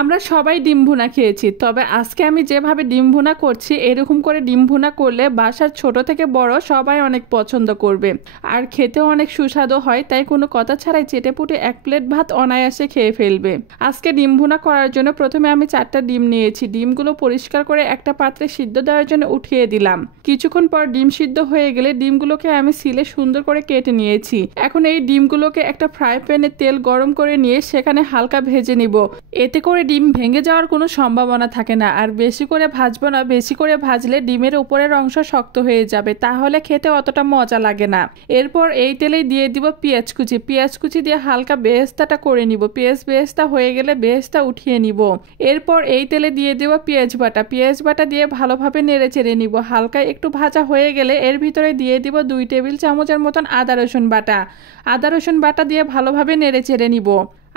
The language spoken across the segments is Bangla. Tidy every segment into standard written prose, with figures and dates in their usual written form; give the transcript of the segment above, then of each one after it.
আমরা সবাই ডিম ভুনা খেয়েছি, তবে আজকে আমি যেভাবে ডিম ভুনা করছি এরকম করে ডিম ভুনা করলে বাসার ছোট থেকে বড় সবাই অনেক পছন্দ করবে আর খেতেও অনেক সুস্বাদু হয়। তাই কোনো কথা ছাড়াই চেটেপুটে এক প্লেট ভাত অনায়াসে খেয়ে ফেলবে। আজকে ডিম ভুনা করার জন্য প্রথমে আমি 4টা ডিম নিয়েছি। ডিমগুলো পরিষ্কার করে একটা পাত্রে সিদ্ধ দেওয়ার জন্য উঠিয়ে দিলাম। কিছুক্ষণ পর ডিম সিদ্ধ হয়ে গেলে ডিমগুলোকে আমি সিলে সুন্দর করে কেটে নিয়েছি। এখন এই ডিমগুলোকে একটা ফ্রাই প্যানে তেল গরম করে নিয়ে সেখানে হালকা ভেজে নিব। এতে করে ডিম ভেঙে যাওয়ার কোনো সম্ভাবনা থাকে না। আর বেশি করে ভাজবো না, বেশি করে ভাজলে ডিমের উপরের অংশ শক্ত হয়ে যাবে, তাহলে খেতে অতটা মজা লাগে না। এরপর এই তেলেই দিয়ে দিব পেঁয়াজ কুচি। পেঁয়াজ কুচি দিয়ে হালকা বেরেস্তাটা করে নিব। পেঁয়াজ বেরেস্তা হয়ে গেলে বেরেস্তা উঠিয়ে নিব। এরপর এই তেলে দিয়ে দেব পেঁয়াজ বাটা। পেঁয়াজ বাটা দিয়ে ভালোভাবে নেড়ে চেড়ে নিব। হালকা একটু ভাজা হয়ে গেলে এর ভিতরে দিয়ে দিব 2 টেবিল চামচের মতন আদা রসুন বাটা। আদা রসুন বাটা দিয়ে ভালোভাবে নেড়ে চেড়ে নিব।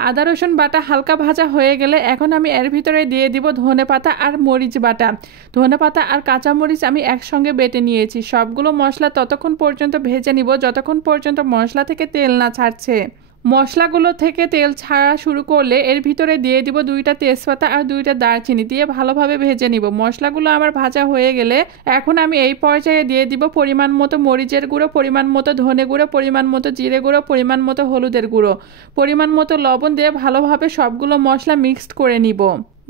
আদা রসুন বাটা হালকা ভাজা হয়ে গেলে এখন আমি এর ভিতরে দিয়ে দিব ধনেপাতা আর মরিচ বাটা। ধনেপাতা আর কাঁচা মরিচ আমি একসঙ্গে বেটে নিয়েছি। সবগুলো মশলা ততক্ষণ পর্যন্ত ভেজে নিব যতক্ষণ পর্যন্ত মশলা থেকে তেল না ছাড়ছে। মশলাগুলো থেকে তেল ছাড়া শুরু করলে এর ভিতরে দিয়ে দিব 2টা তেজপাতা আর 2টা দারচিনি দিয়ে ভালোভাবে ভেজে নিব। মশলাগুলো আমার ভাজা হয়ে গেলে এখন আমি এই পর্যায়ে দিয়ে দিব পরিমাণ মতো মরিচের গুঁড়ো, পরিমাণ মতো ধনে গুঁড়ো, পরিমাণ মতো জিরে গুঁড়ো, পরিমাণ মতো হলুদের গুঁড়ো, পরিমাণ মতো লবণ দিয়ে ভালোভাবে সবগুলো মশলা মিক্সড করে নিব।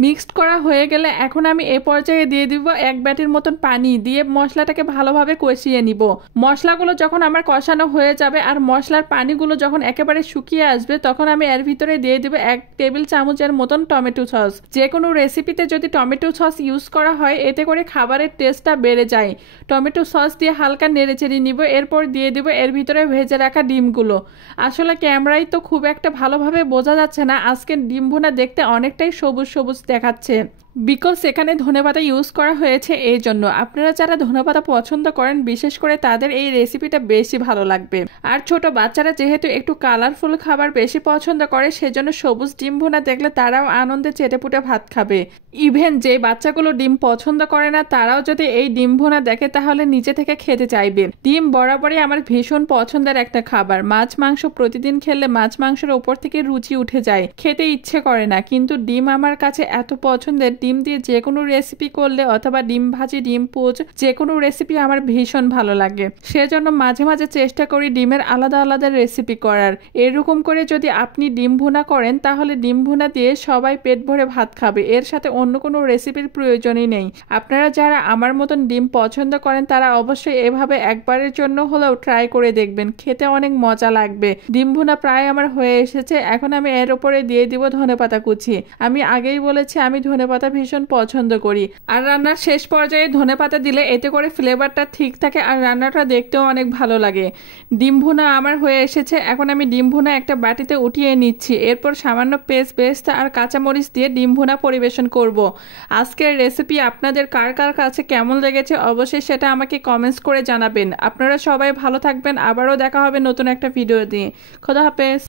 মিক্সড করা হয়ে গেলে এখন আমি এই পর্যায়ে দিয়ে দিব 1 বাটির মতন পানি দিয়ে মশলাটাকে ভালোভাবে কষিয়ে নিব। মশলাগুলো যখন আমার কষানো হয়ে যাবে আর মশলার পানিগুলো যখন একেবারে শুকিয়ে আসবে তখন আমি এর ভিতরে দিয়ে দিব 1 টেবিল চামচের মতন টমেটো সস। যে কোনো রেসিপিতে যদি টমেটো সস ইউজ করা হয় এতে করে খাবারের টেস্টটা বেড়ে যায়। টমেটো সস দিয়ে হালকা নেড়েচেড়ে নিব। এরপর দিয়ে দিব এর ভিতরে ভেজে রাখা ডিমগুলো। আসলে ক্যামেরায় তো খুব একটা ভালোভাবে বোঝা যাচ্ছে না, আজকের ডিম ভুনা দেখতে অনেকটাই সবুজ সবুজ দেখাচ্ছে, বিকজ এখানে ধনেপাতা ইউজ করা হয়েছে। এই জন্য আপনারা যারা ধনেপাতা পছন্দ করেন বিশেষ করে তাদের এই রেসিপিটা বেশি ভালো লাগবে। আর ছোট বাচ্চারা যেহেতু একটু কালারফুল খাবার বেশি পছন্দ করে সেজন্য সবুজ ডিম ভুনা দেখলে তারাও আনন্দে চেটেপুটে ভাত খাবে। ইভেন যে বাচ্চাগুলো ডিম পছন্দ করে না তারাও যদি এই ডিম ভুনা দেখে তাহলে নিজে থেকে খেতে চাইবে। ডিম বরাবরই আমার ভীষণ পছন্দের একটা খাবার। মাছ মাংস প্রতিদিন খেলে মাছ মাংসের উপর থেকে রুচি উঠে যায়, খেতে ইচ্ছে করে না, কিন্তু ডিম আমার কাছে এত পছন্দের। ডিম দিয়ে যে কোনো রেসিপি করলে অথবা ডিম ভাজি, ডিম পোচ, যে কোনো রেসিপি আমার ভীষণ ভালো লাগে। সেজন্য মাঝে মাঝে চেষ্টা করি ডিমের আলাদা আলাদা রেসিপি করার। এরকম করে যদি আপনি ডিম ভুনা করেন তাহলে ডিম ভুনা দিয়ে সবাই পেট ভরে ভাত খাবে, এর সাথে অন্য কোনো রেসিপির প্রয়োজনই নেই। আপনারা যারা আমার মতন ডিম পছন্দ করেন তারা অবশ্যই এভাবে একবারের জন্য হলেও ট্রাই করে দেখবেন, খেতে অনেক মজা লাগবে। ডিম ভুনা প্রায় আমার হয়ে এসেছে। এখন আমি এর উপরে দিয়ে দিব ধনেপাতা কুচি। আমি আগেই বলেছি আমি ধনেপাতা ভীষণ পছন্দ করি। আর রান্নার শেষ পর্যায়ে ধনেপাতা দিলে এতে করে ফ্লেভারটা ঠিক থাকে আর রান্নাটা দেখতেও অনেক ভালো লাগে। ডিম ভুনা আমার হয়ে এসেছে। এখন আমি ডিম ভুনা একটা বাটিতে উঠিয়ে নিচ্ছি। এরপর সামান্য পেস্ট, বেরেস্তা আর কাঁচামরিচ দিয়ে ডিম ভুনা পরিবেশন করব। আজকের রেসিপি আপনাদের কার কার কাছে কেমন লেগেছে অবশ্যই সেটা আমাকে কমেন্টস করে জানাবেন। আপনারা সবাই ভালো থাকবেন। আবারও দেখা হবে নতুন একটা ভিডিও দিয়ে। খোদা হাফেজ।